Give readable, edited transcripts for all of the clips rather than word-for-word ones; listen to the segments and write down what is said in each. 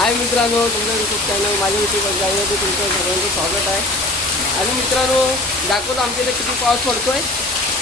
हाय मित्रांनो, तुमचं YouTube channel माझ्या यूट्यूब चॅनलमध्ये तुमचं सर्वांचं स्वागत आहे. आणि मित्रांनो, दाखवतो आमच्या इथे किती पाऊस पडतोय.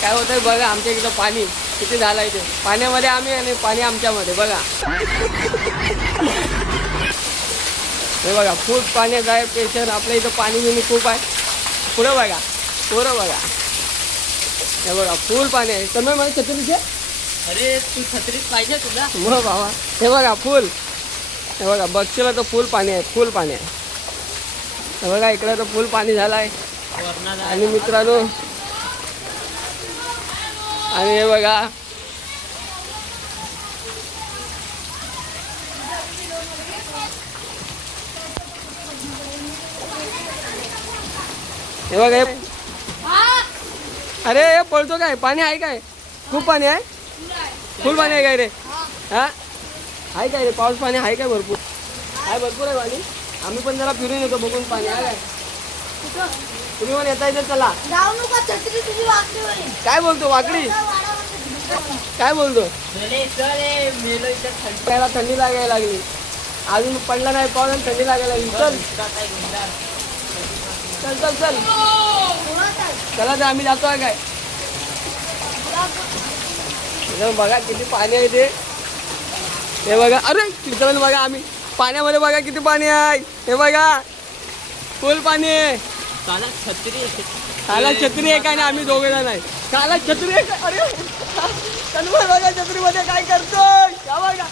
काय होतं आहे बघा, आमच्या इथं पाणी किती झालं आहे. ते पाण्यामध्ये आम्ही आणि पाणी आमच्यामध्ये बघा. हे बघा फूट पाण्याचं आहे पेशंट. आपल्या इथं पाणी बिणी खूप आहे. पुढं बघा, पुढं बघा, हे बघा फुल पाणी आहे. तर मला छत्रीचे अरे तू छत्रीत पाहिजे तुला मग बाबा. हे बघा फुल, हे बघा बघशील तर फुल पाणी आहे, फुल पाणी आहे. हे बघा इकडे तर फुल पाणी झालं आहे. आणि मित्रांनो, आणि हे बघा हे बघा अरे हे पळतो काय, पाणी आहे काय, खूप पाणी आहे, फुल पाणी आहे काय रे. हा आहे काय रे, पाऊस पाणी आहे काय, भरपूर आहे, भरपूर आहे पाणी. आम्ही पण जरा फिरून येतो बघून पाणी आहे काय. तुम्ही पण येता येतं चला. काय बोलतो वाकडी, काय बोलतो. त्याला थंडी लागायला लागली, अजून पडला नाही पाऊस आणि थंडी लागायला लागली. चल चल चल चल चला तर आम्ही जातो आहे काय. बघा किती पाणी आहे ते. हे बघा, अरे मित्रांनो बघा, आम्ही पाण्यामध्ये बघा किती पाणी आहे. हे बघा फुल पाणी आहे. काला छत्री आहे काय ना, आम्ही दोघे जण आहे. काला छत्री आहे काय. अरे तन्मय बघा छत्रीमध्ये काय करतोय. हा बघा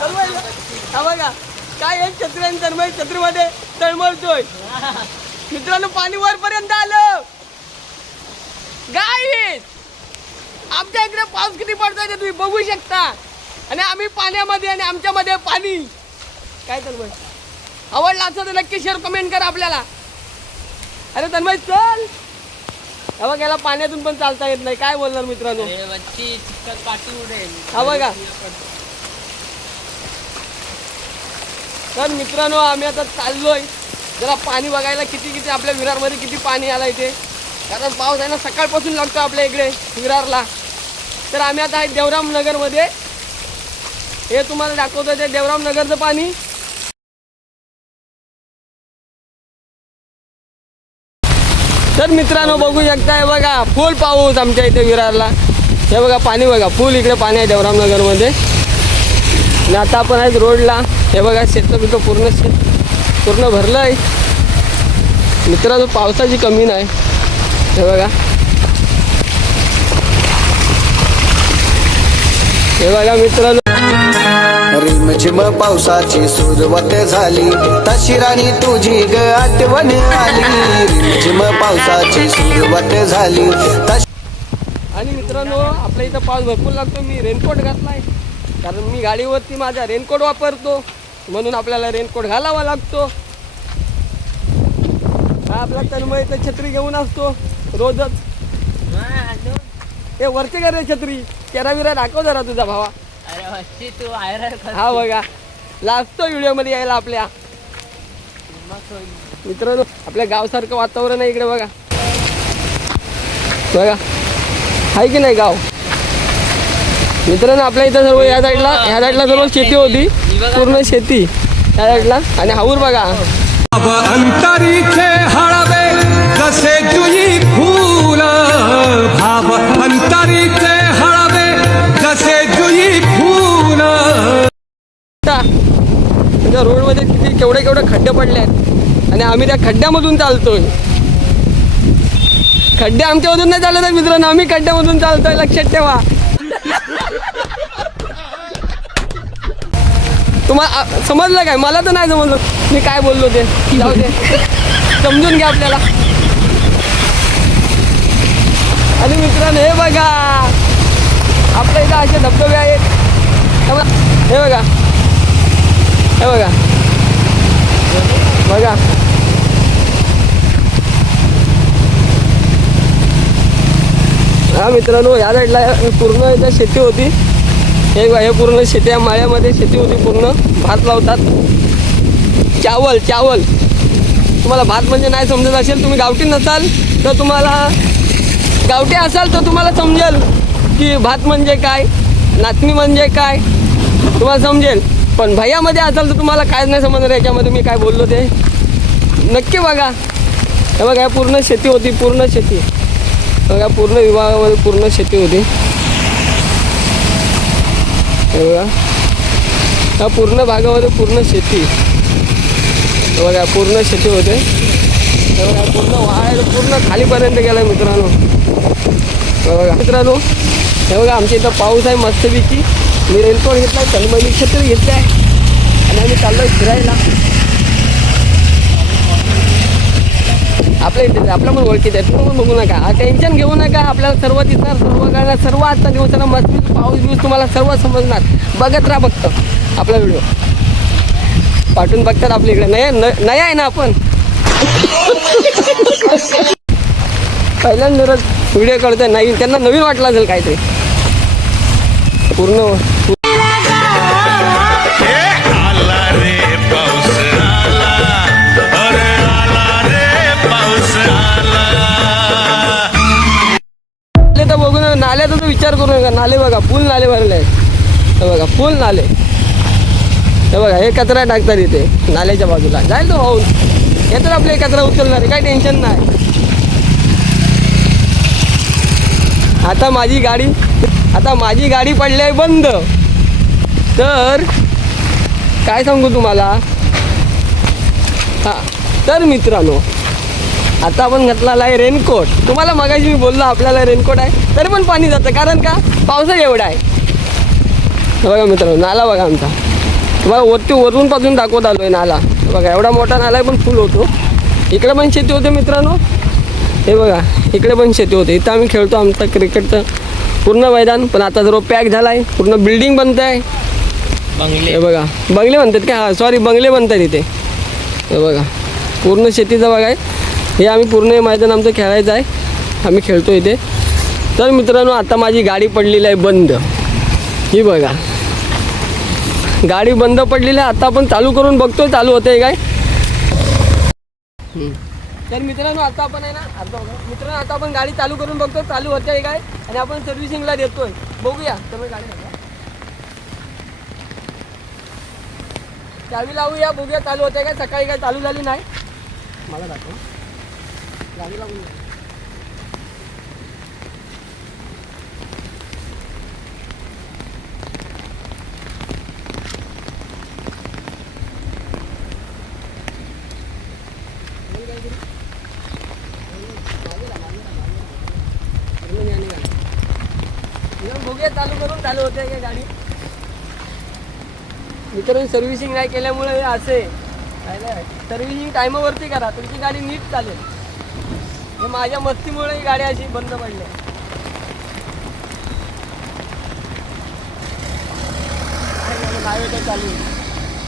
तन्मय, हा बघा काय एक छत्री आणि तन्मय छत्रीमध्ये तळमळतोय. मित्रांनो पाणी वरपर्यंत आलं. गाईस आमच्या इकडे पाऊस किती पडतोय ते तुम्ही बघू शकता. आणि आम्ही पाण्यामध्ये आणि आमच्यामध्ये पाणी. काय तन्मय, आवडला असं तर नक्की शेअर कमेंट करा आपल्याला. अरे तन्मय चल. बघा याला पाण्यातून पण चालता येत नाही, काय बोलणार मित्रांनो. हा बघा. तर मित्रांनो आम्ही आता चाललोय जरा पाणी बघायला, किती किती आपल्या विरारमध्ये किती पाणी आलं इथे. कारण पाऊस आहे ना सकाळपासून लागतो आपल्या इकडे विरारला. तर आम्ही आता आहे देवराम नगरमध्ये. हे तुम्हाला दाखवतो ते देवराम नगरचं पाणी. तर मित्रांनो बघू शकता, हे बघा फुल पाऊस आमच्या इथे विरारला. हे बघा पाणी बघा, फुल इकडे पाणी आहे देवराम नगरमध्ये. आणि आता आपण आहेत रोडला. हे बघा शेतं बितं पूर्ण भरलं आहे. मित्रांनो पावसाची कमी नाही. हे बघा, हे बघा मित्रांनो, रिमझिम पावसाची सुरुवात झाली, तशी राणी तुझी ग आठवण आली. रिमझिम पावसाची सुरुवात झाली तशी. आणि मित्रांनो आपल्या इथं पाऊस भरपूर लागतो. मी रेनकोट घातलाय कारण मी गाडीवरती माझा रेनकोट वापरतो, म्हणून आपल्याला रेनकोट घालावा लागतो. हा आपला तन्मय तर छत्री घेऊन असतो रोजच. हे वरती कर रे छत्री, तेरा विरा दाखव जरा तुझा भावा. हा बघा लागतो व्हिडिओ मध्ये यायला आपल्या. मित्रांनो आपल्या गावसारखं वातावरण आहे इकडे बघा. बघा आहे की नाही गाव. मित्रांनो आपल्या इथं सर्व ह्या साईडला सर्व शेती होती, पूर्ण शेती या साईडला. आणि हाऊर बघा. अंतरीचे हळवे जसे जुई फूल, भाव अंतरीचे हळवे जसे जुई फूल. रोडमध्ये किती केवढे खड्डे पडले आहेत आणि आम्ही त्या खड्ड्यामधून चालतोय. खड्डे आमच्यामधून नाही चालत मित्रांनो, आम्ही खड्ड्यामधून चालतोय, लक्षात ठेवा. तुम्हाला समजलं काय, मला तर नाही समजलं मी काय बोललो ते. जाऊ दे, समजून घ्या आपल्याला. आणि मित्रांनो हे बघा आपल्या इथं असे धबधबे आहेत. हे बघा, हे बघा बघा. हा मित्रांनो या साईडला पूर्ण इथं शेती होती. हे पूर्ण शेती या माळ्यामध्ये शेती होती पूर्ण. भात लावतात, चावल. तुम्हाला भात म्हणजे नाही समजत असेल, तुम्ही गावठी नसाल तर तुम्हाला, गावठी असाल तर तुम्हाला समजेल की भात म्हणजे काय, नाचणी म्हणजे काय, तुम्हाला समजेल. पण भैयामध्ये असाल तर तुम्हाला काय नाही समजणार याच्यामध्ये मी काय बोललो ते नक्की बघा. हे बघा पूर्ण शेती होती, पूर्ण शेती बघा, पूर्ण विभागामध्ये पूर्ण शेती होती. हे बघा या पूर्ण भागामध्ये पूर्ण शेती, हे बघा पूर्ण शेती होते. हे बघा पूर्ण वायर पूर्ण खालीपर्यंत गेला मित्रांनो. हे बघा मित्रांनो, हे बघा आमच्या इथं पाऊस आहे मस्तपैकी. मी रेनकोट घेतला आहे, तन्मयनी छत्री घेतली आहे आणि आम्ही चाललो आहे फिरायला. आपल्या इथे आपल्या पण ओळखीत आहे, तुम्ही पण बघू नका, टेन्शन घेऊ नका. आपल्याला सर्व दिसणार, सर्व करणार, सर्व आजचा दिवसाला मस्त पाऊस बिऊस तुम्हाला सर्व समजणार. बघत राहा फक्त आपला व्हिडिओ पाठवून बघतात आपल्या इकडे. नाही आहे ना आपण पहिल्यांदा व्हिडिओ करतोय, नाही त्यांना नवीन वाटलं असेल काहीतरी. पूर्ण तर बघू ना, नाल्याचा तर विचार करू नका. नाले बघा, फुल नाले भरले आहेत. हे बघा फुल नाले. हे बघा हे कचरा टाकतात इथे नाल्याच्या बाजूला, जाईल तो वाहून. हे तर आपले कचरा उचलणार आहे, काही टेन्शन नाही. आता माझी गाडी पडली आहे बंद. तर काय सांगू तुम्हाला. हां तर मित्रांनो, आता आपण घातलेला आहे रेनकोट. तुम्हाला मगाशी मी बोललो आपल्याला रेनकोट आहे, तरी पण पाणी जातं. कारण का, पावसाळा एवढा आहे. बघा मित्रांनो, नाला बघा आमचा. तुम्हाला वरूनपासून दाखवत आलो आहे नाला. बघा एवढा मोठा नाला आहे, पण फुल होतो. इकडे पण शेती होते मित्रांनो. हे बघा इकडे पण शेती होते. इथं आम्ही खेळतो आमचा क्रिकेटचं पूर्ण मैदान. पण आता सर्व पॅक झाला आहे, पूर्ण बिल्डिंग बनत आहे. बंगले, हे बघा बंगले बनतात का, सॉरी बंगले बनतात इथे. हे बघा पूर्ण शेतीचं बघा आहे. हे आम्ही पूर्ण हे मैदान आमचं खेळायचं आहे, आम्ही खेळतो इथे. तर मित्रांनो, आता माझी गाडी पडलेली आहे बंद. ही बघा गाडी बंद पडलेली आहे. आता आपण चालू करून बघतोय चालू होते काय. तर मित्रांनो, आता आपण आहे ना, मित्रांनो आता आपण गाडी चालू करून बघतो चालू होते काय, आणि आपण सर्व्हिसिंगला देतोय. बघूया तर गाडी चावी लावूया, बघूया चालू होते काय. सकाळी काय चालू झाली नाही. मला दाखव गाडी लागून. बघूया चालू करून चालू होते काय गाडी. मित्रांनो, सर्व्हिसिंग नाही केल्यामुळे हे असे सर्व्हिसिंग टायमावरती करा, तुमची गाडी नीट चालेल. हे माझ्या मस्तीमुळे ही गाडी अशी बंद पडली. चालू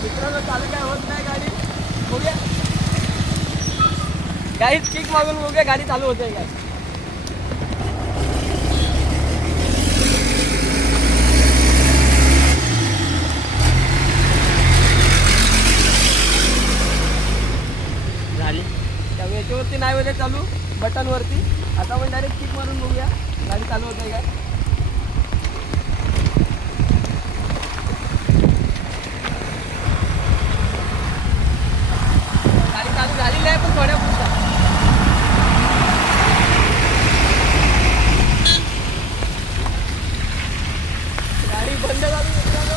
मित्रांनो, चालू काय होत नाही गाडी. बघूया गाडी किक मागून बघूया गाडी चालू होते काय. त्यामुळे याच्यावरती नाही होते चालू बटनवरती. आता आपण डायरेक्ट किक मारून बघूया गाडी चालू होते काय. गाडी चालू झालेली आहे, पण थोड्या पुरता. गाडी बंद झाली मित्रांनो.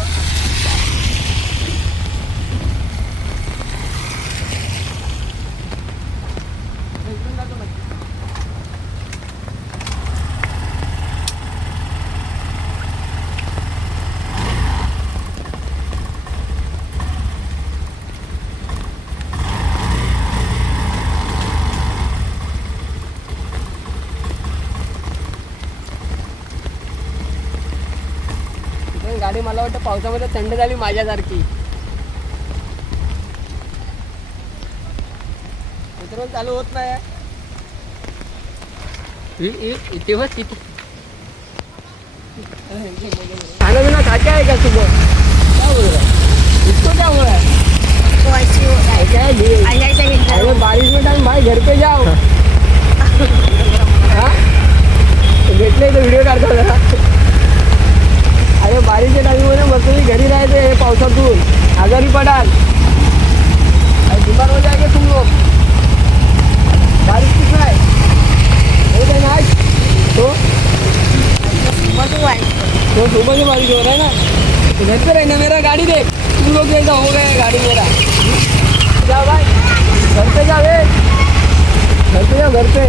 गाडी मला वाटतं पावसामध्ये थंड झाली माझ्यासारखी. मित्रांनो, चालू होत नाही. तेव्हाच किती खाना बिना खाते आहे का सुबह. क्या बोल रहा है इसको, क्या हो रहा है. अरे बारिश में टाइम भाई घर पे जाओ. हाँ भेटले तो व्हिडिओ काढतो जरा. अरे बारिशच्या टाइममध्ये मस्त घरी राहा. जायचे हे पावसातून आजारी पडाल आणि बीमार हो जाएंगे तुम लोग बारिश कितना है हो जाए ना आज तो सुबह से बारिश हो रहा है ना तो घर पे रहना मेरा गाड़ी देख तुम लोग जैसा हो गया है गाड़ी मेरा क्या भाई घर पे जा घर पे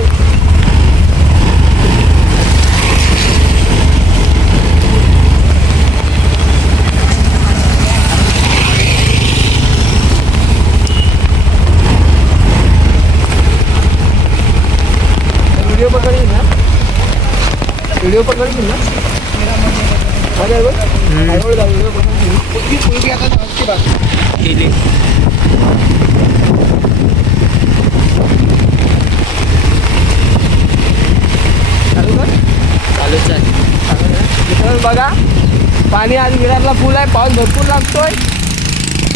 वीडियो पकड़ी ना वीडियो पकड़ी ना वीडियो पकड़ी चालूच आहे. मित्रांनो बघा पाणी आज विरारला फुल आहे पाऊस भरपूर लागतोय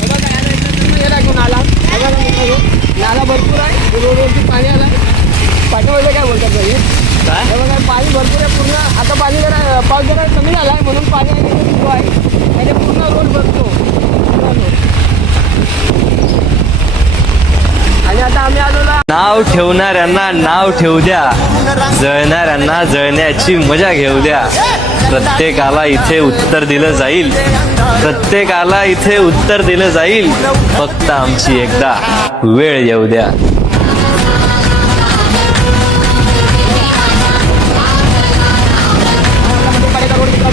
बघा काय आलं इकडे तुम्ही हे लागून आला बघा ना मित्रांनो नाला भरपूर आहे रोडवरती पाणी आलं पाठीमध्ये काय बोलतात तुम्ही काय हे बघा पाणी भरपूर आहे पूर्ण आता पाणी जरा पाऊस जरा कमी झाला आहे म्हणून पाणी आहे आणि पूर्ण रोड भरतो आणि आता आम्ही आलो नाव ठेवणाऱ्यांना नाव ठेवू द्या, जळणाऱ्यांना जळण्याची मजा घेऊ द्या. प्रत्येकाला इथे उत्तर दिलं जाईल, प्रत्येकाला इथे उत्तर दिलं जाईल. फक्त आमची एकदा वेळ येऊ द्या.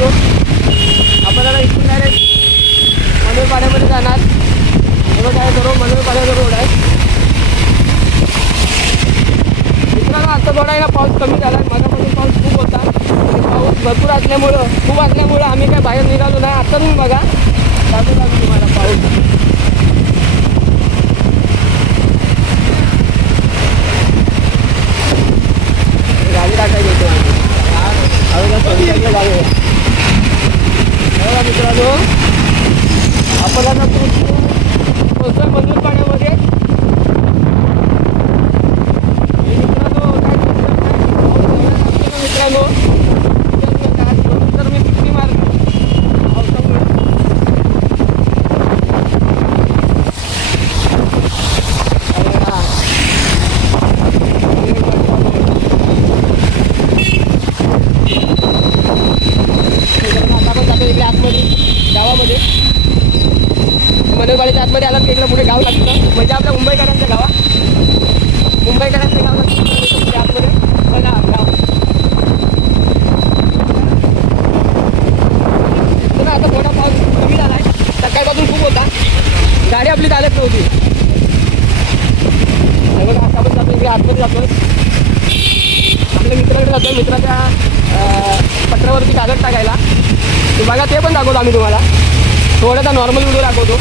आपण आता इथून डायरेक्ट मनोरपाड्यामध्ये जाणार तेव्हा काय करू मनोरपाड्याचा रोड आहे मित्रांनो आता थोडा आहे ना पाऊस कमी झाला माझ्यामध्ये पाऊस खूप होता आणि पाऊस भरपूर असल्यामुळं आम्ही काय बाहेर निघालो नाही आता तुम्ही बघा दाखवू तुम्हाला पाऊस गाडी टाकायची होती गाडी बघा मित्रांनो आपण आता पोहोचतोय मंजूर पाण्यामध्ये मित्रांनो काय मित्रांनो तर मी पिकनी मारली पावसामुळे गावामध्ये मनोरपाड्याच्या आतमध्ये आलात की इकडे पुढे गाव लागतं म्हणजे आपल्या मुंबईकरांचं गाव लागतं आतमध्ये बघा गाव आता थोडा पाऊस कमी झाला आहे सकाळपासून खूप होता गाडी आपली चालत नव्हती बघा आता आपण जातो इकडे आतमध्ये जातोय आपल्या मित्राकडे जातोय मित्राच्या पत्रावरती कागद टाकायला ते बघा ते पण दाखवतो आम्ही तुम्हाला थोडासा नॉर्मल व्हिडिओ दाखवतो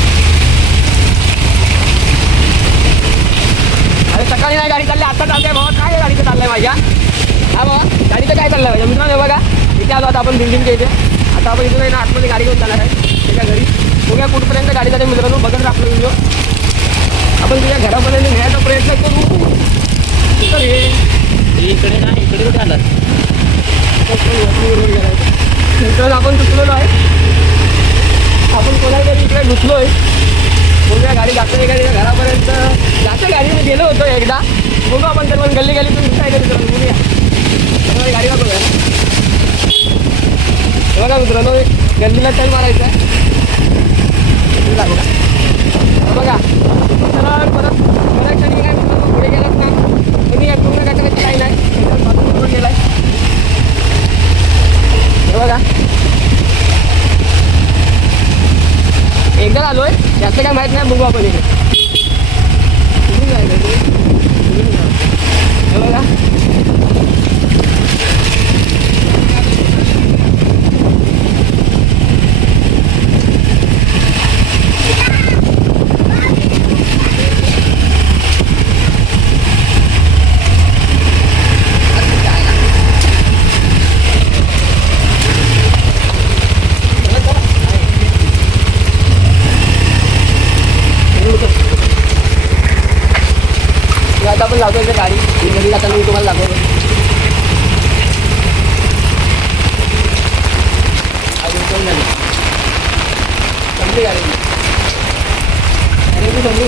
अरे सकाळी नाही गाडी चालली आता चालते बाबा काय गाडीचं चाललंय माझ्या हा बाबा गाडीचं काय चाललंय माझ्या मित्रांनो बघा इथे आलो आता आपण बिल्डिंगच्या इथे आता आपण इथे नाही ना आतमध्ये गाडी घेऊन जाणार आहे त्याच्या घरी बघूया कुठपर्यंत गाडी जाते मित्रांनो बघत आपला व्हिडिओ आपण तुझ्या घरापर्यंत न्यायचा प्रयत्न करू तर हे इकडे ना इकडे कुठे आला मित्रांनो आपण चुकलेलो आहे आपण कोणाकडे इकडे घुसलोय बघूया गाडी जातो एखाद्या घरापर्यंत जातं गाडीने गेलो होतो एकदा बघू आपण तर पण गल्ली पण काय करू मित्रांनो बघूया गाडी बघूया बघा मित्रांनो गल्लीला टर्न मारायचा आहे बघा सरळ परत क्षणी काय पुढे गेलाच नाही कोणी पूर्ण टाकण्याची काही नाही गेलाय बघा एकदा आलोय जास्त काय माहित नाही बघू आपण इथे बघा आता आपण लावतो इथे गाडी घरी जाताना मी तुम्हाला दाखवतो आपली गाडी अरे तू समजू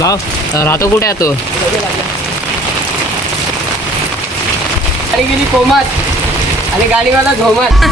भाऊ. राहतो कुठे आहे तो? गाडी गेली कोमात आणि गाडीवाला झोमात.